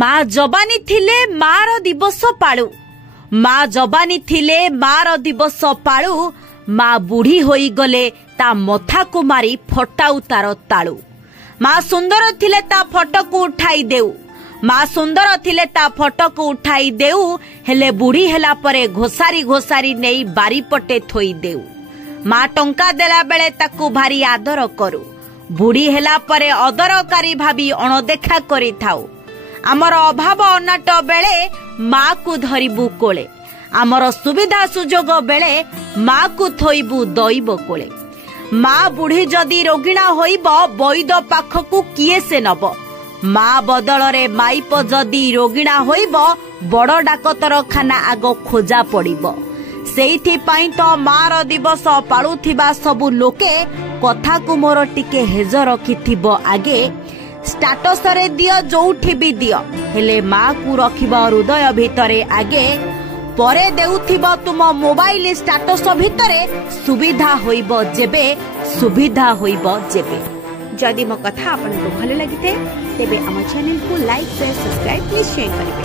ମା ଯବାନୀ ଥିଲେ ମାର ଦିବସ ପାଳୁ। ମା ଯବାନୀ ଥିଲେ ମାର ଦିବସ ପାଳୁ। ମା ବୁଢ଼ୀ ହୋଇଗଲେ ତା ମଥାକୁ ମାରି ଫଟାଉ ତାର ତାଳୁ। ମା ସୁନ୍ଦର ଥିଲେ ତା ଫଟୋକୁ ଉଠାଇ ଦେଉ। ମା ସୁନ୍ଦର ଥିଲେ ତା ଫଟୋକୁ ଉଠାଇ ଦେଉ। ହେଲେ ବୁଢ଼ୀ ହେଲା ପରେ ଘୋଷାରି ଘୋଷାରି ନେଇ ବାରିପଟେ ଥୋଇ ଦେଉ। ମା ଟଙ୍କା ଦେଲା ବେଳେ ତାକୁ ଭାରି ଆଦର କରୁ। ବୁଢ଼ୀ ହେଲା ପରେ ଅଦରକାରୀ ଭାବି ଅଣଦେଖା କରିଥାଉ। ଆମର ଅଭାବ ଅନାଟ ବେଳେ ମାକୁ ଧରିବୁ କୋଳେ। ଆମର ସୁବିଧା ସୁଯୋଗ ବେଳେ ମାକୁ ଥୋଇବୁ ଦଇବ କୋଳେ। ମା ବୁଢ଼ୀ ଯଦି ରୋଗିଣା ହୋଇବ ବୈଦ ପାଖକୁ କିଏ ସେ ନବ। ମା ବଦଳରେ ମାଇପ ଯଦି ରୋଗିଣା ହୋଇବ ବଡ଼ ଡାକ୍ତରଖାନା ଆଗ ଖୋଜା ପଡ଼ିବ। ସେଇଥିପାଇଁ ତ ମାର ଦିବସ ପାଳୁଥିବା ସବୁ ଲୋକେ କଥାକୁ ମୋର ଟିକେ ହେଜ ରଖିଥିବ ଆଗେ। ଷ୍ଟାଟସରେ ଦିଅ ଯୋଉଠି ବି ଦିଅ, ହେଲେ ମାକୁ ରଖିବ ହୃଦୟ ଭିତରେ ଆଗେ। ପରେ ଦେଉଥିବ ତୁମ ମୋବାଇଲ ଷ୍ଟାଟସ ଭିତରେ, ସୁବିଧା ହୋଇବ ଯେବେ, ସୁବିଧା ହୋଇବ ଯେବେ। ଯଦି ମୋ କଥା ଆପଣଙ୍କୁ ଭଲ ଲାଗିଥାଏ ତେବେ ଆମ ଚ୍ୟାନେଲକୁ ଲାଇକ୍, ସେୟାର, ସବସ୍କ୍ରାଇବ୍ ନିଶ୍ଚୟ କରିବେ।